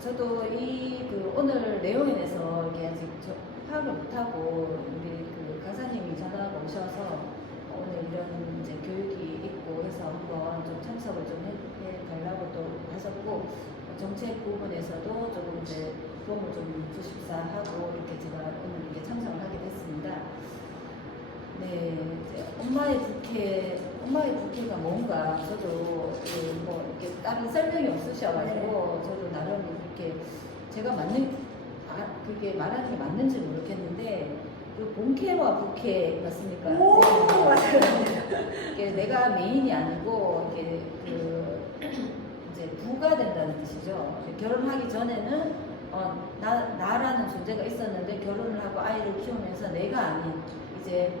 저도 이 그 오늘 내용에 대해서 이렇게 아직 저 파악을 못하고 우리 그 강사님이 전화가 오셔서 오늘 이런 이제 교육이 있고 해서 한번 좀 참석을 좀 해, 해 달라고 또 하셨고 정책 부분에서도 조금 이제 도움을 좀 주십사 하고 이렇게 제가 오늘 이렇게 참석을 하게 됐습니다. 네, 엄마의 부캐, 엄마의 부캐가 뭔가 저도 그 뭐 이렇게 다른 설명이 없으셔가지고 저도 나름 이렇게 제가 맞는 아, 그게 말하는 게 맞는지 모르겠는데 그 본캐와 부캐 맞습니까? 오, 네. 맞아요. 이게 내가 메인이 아니고 이게 그 이제 부가 된다는 뜻이죠. 결혼하기 전에는 어, 나, 나라는 존재가 있었는데 결혼을 하고 아이를 키우면서 내가 아닌 이제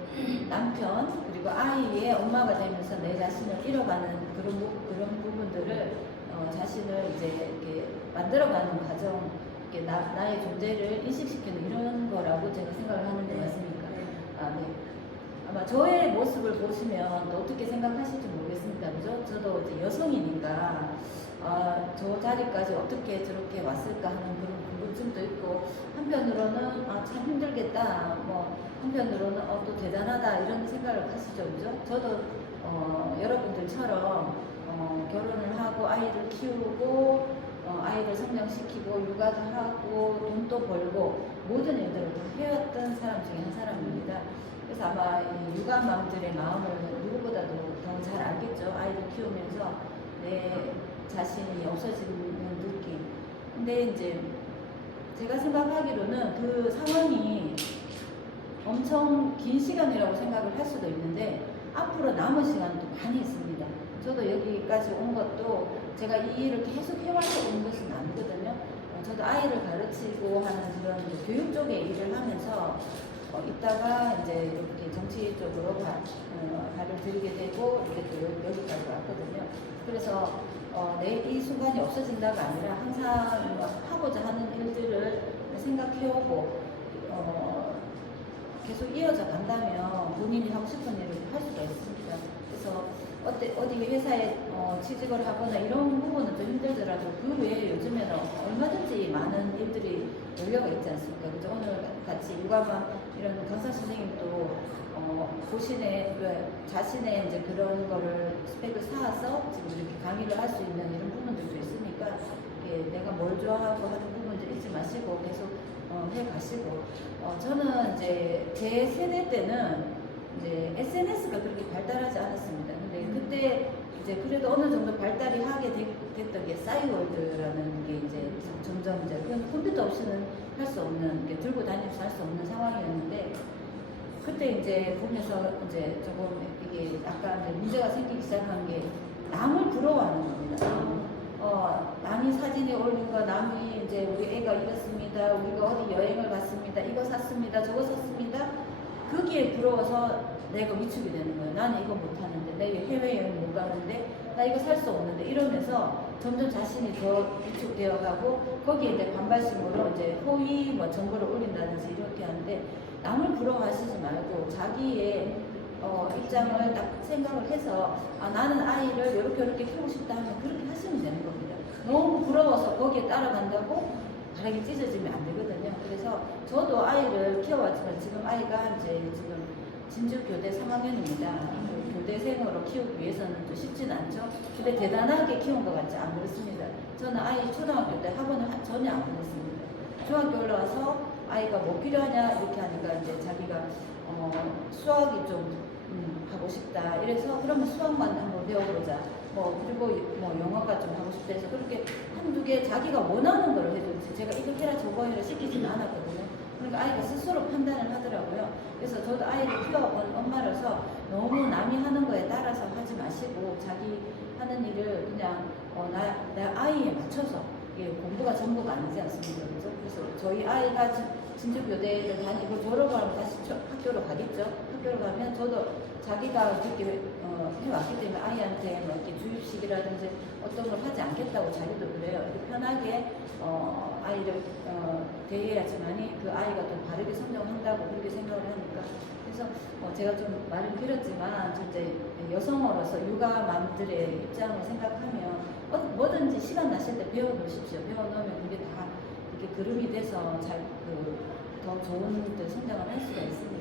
남편 그리고 아이의 엄마가 되면서 내 자신을 잃어가는 그런 부, 그런 부분들을 어, 자신을 이제 이렇게 만들어가는 과정, 이렇게 나, 나의 존재를 인식시키는 이런 거라고 제가 생각을 하는데 맞습니까? 아, 네. 아마 저의 모습을 보시면 또 어떻게 생각하실지 모르겠습니다. 그죠? 저도 이제 여성이니까, 아, 저 자리까지 어떻게 저렇게 왔을까 하는 한편으로는, 아, 참 힘들겠다. 뭐, 한편으로는, 어, 또 대단하다. 이런 생각을 하시죠. 그죠? 저도, 어, 여러분들처럼, 어, 결혼을 하고 아이를 키우고, 어, 아이를 성장시키고, 육아도 하고, 돈도 벌고, 모든 일들을 다 해왔던 사람 중에 한 사람입니다. 그래서 아마 이 육아맘들의 마음을 누구보다도 더 잘 알겠죠. 아이를 키우면서 내 자신이 없어지는 느낌. 근데 이제 제가 생각하기로는 그 상황이 엄청 긴 시간이라고 생각을 할 수도 있는데 앞으로 남은 시간도 많이 있습니다. 저도 여기까지 온 것도 제가 이 일을 계속 해와서 온 것은 아니거든요. 어, 저도 아이를 가르치고 하는 그런 교육 쪽의 일을 하면서 어, 이따가 이제 쪽으로 가, 어, 발을 들이게 되고 이렇게 또 여기- 여기까지 왔거든요. 그래서 어, 내이 순간이 없어진다가 아니라 항상 뭐 하고자 하는 일들을 생각해오고 어, 계속 이어져 간다면 본인이 하고 싶은 일을 할 수가 있습니다. 그래서 어때, 어디 회사에 어, 취직을 하거나 이런 부분은 좀 힘들더라도 그 외에 요즘에는 얼마든지 많은 일들이 열려가 있지 않습니까? 그죠? 오늘 같이 육아만 이런 강사 선생님도 어, 보신의 왜 자신의 이제 그런 거를 스펙을 쌓아서 지금 이렇게 강의를 할 수 있는 이런 부분들도 있으니까 이게 내가 뭘 좋아하고 하는 부분들 잊지 마시고 계속 어, 해 가시고 어, 저는 이제 제 세대 때는 이제 SNS가 그렇게 발달하지 않았습니다. 근데 그때 이제 그래도 어느 정도 발달이 하게 되- 됐던 게 싸이월드라는 게 이제 점점 이제 그건 컴퓨터 없이는 할 수 없는 게 들고 다니면서 할 수 없는 상황이었는데 그때 이제 보면서 이제 조금 이게 약간 이제 문제가 생기기 시작한 게 남을 부러워하는 겁니다. 어, 남이 사진에 올린 거, 남이 이제 우리 애가 이렇습니다. 우리가 어디 여행을 갔습니다. 이거 샀습니다. 저거 샀습니다. 거기에 부러워서 내가 위축이 되는 거예요. 나는 이거 못하는데, 내가 해외여행 못 가는데, 나 이거 살 수 없는데, 이러면서 점점 자신이 더 위축되어 가고, 거기에 이제 반발심으로 이제 호의 뭐 정보를 올린다든지 이렇게 하는데, 남을 부러워하시지 말고, 자기의 어, 입장을 딱 생각을 해서, 아, 나는 아이를 이렇게 이렇게 키우고 싶다 하면 그렇게 하시면 되는 겁니다. 너무 부러워서 거기에 따라간다고 바닥이 찢어지면 안 되거든요. 그래서 저도 아이를 키워왔지만 지금 아이가 이제 지금 진주 교대 3학년입니다. 교대생으로 키우기 위해서는 또 쉽진 않죠. 근데 대단하게 키운 것 같지 안 그렇습니다. 저는 아이 초등학교 때 학원을 하- 전혀 안 보냈습니다. 중학교 올라와서 아이가 뭐 필요하냐 이렇게 하니까 이제 자기가 어, 수학이 좀 음, 하고 싶다. 이래서 그러면 수학만 한번 배워보자. 뭐 그리고 뭐 영어가 좀 하고 싶다 해서 그렇게 한두 개 자기가 원하는 걸 해줬지 제가 이거 해라 저거 해라 시키지는 않았거든요. 그러니까 아이가 스스로 판단을 하더라고요. 그래서 저도 아이를 키워본 엄마로서 너무 남이 하는 거에 따라서 하지 마시고 자기 하는 일을 그냥 어, 나, 내 아이에 맞춰서 이게 공부가 전부가 아니지 않습니까? 그죠? 그래서 저희 아이가 진- 진주교대를 다니고 졸업하면 다시 저- 학교로 가겠죠? 학교로 가면 저도 자기가 그렇게 어, 해왔기 때문에 아이한테 뭐 이렇게 주입식이라든지 어떤 걸 하지 않겠다고 자기도 그래요. 편하게 어, 아이를 어, 대해야지만이 그 아이가 또 바르게 성장한다고 그렇게 생각을 하니까 그래서 어, 제가 좀 말은 길었지만 진짜 여성으로서 육아맘들의 입장을 생각하면 어, 뭐든지 시간 나실 때 배워 놓으십시오. 배워 놓으면 그게 다 이렇게 그름이 돼서 좋은 그 성장을 할 수가 있으니까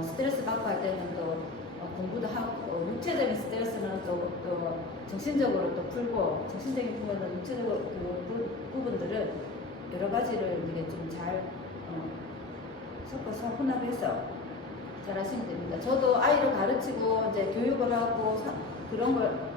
어, 스트레스 받고 할 때는 또 어, 공부도 하고 어, 육체적인 스트레스는 또, 또 정신적으로 또 풀고 정신적인 부분은 육체적으로 그 부, 부분들을 여러 가지를 이게 좀잘 어, 섞어서 혼합해서 잘 하시면 됩니다. 저도 아이를 가르치고 이제 교육을 하고 사- 그런 걸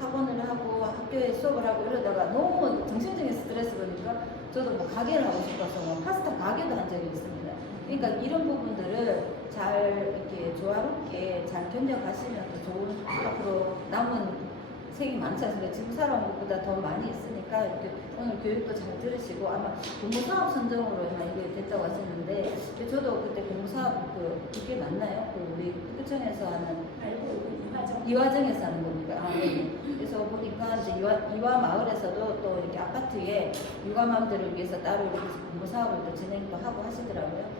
학원을 하고 학교에 수업을 하고 이러다가 너무 정신적인 스트레스 받으니까 저도 뭐 가게를 하고 싶어서 뭐 파스타 가게도 한 적이 있습니다. 그러니까 이런 부분들을 잘 이렇게 조화롭게 잘 견뎌가시면 또 좋은 앞으로 남은 생이 많지 않습니까? 지금 살아온 것보다 더 많이 있으니까 이렇게 오늘 교육도 잘 들으시고 아마 공무사업 선정으로만 이게 됐다고 하셨는데 저도 그때 공무사업 그 그게 맞나요? 그 우리 구청에서 하는 알고 이화정 이화정에서 하는 겁니까? 아, 네. 그래서 보니까 이제 이화, 이화 마을에서도 또 이렇게 아파트에 육아맘들을 위해서 따로 이렇게 공부 사업을 또 진행도 하고 하시더라고요.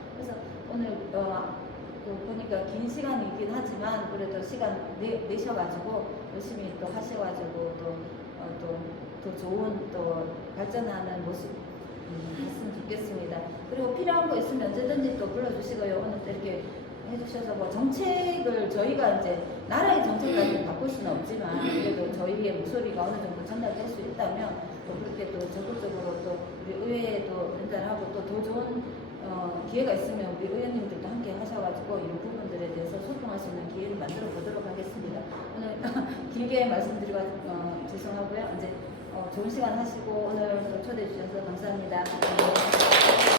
오늘 어, 그 보니까 긴 시간이긴 하지만 그래도 시간 내, 내셔가지고 열심히 또 하셔가지고 또 어, 또더 좋은 또 발전하는 모습 음, 봤으면 좋겠습니다. 그리고 필요한 거 있으면 언제든지 또 불러주시고요. 오늘 또 이렇게 해주셔서 뭐 정책을 저희가 이제 나라의 정책까지 바꿀 수는 없지만 그래도 저희의 목소리가 어느 정도 전달될 수 있다면 또 그렇게 또 적극적으로 또 우리 의회에도 연달하고 또 더 좋은 어, 기회가 있으면 우리 의원님들도 함께 하셔가지고 이런 부분들에 대해서 소통할 수 있는 기회를 만들어 보도록 하겠습니다. 오늘 길게 말씀드리고 어, 죄송하고요. 이제 어, 좋은 시간 하시고 오늘 또 초대해 주셔서 감사합니다.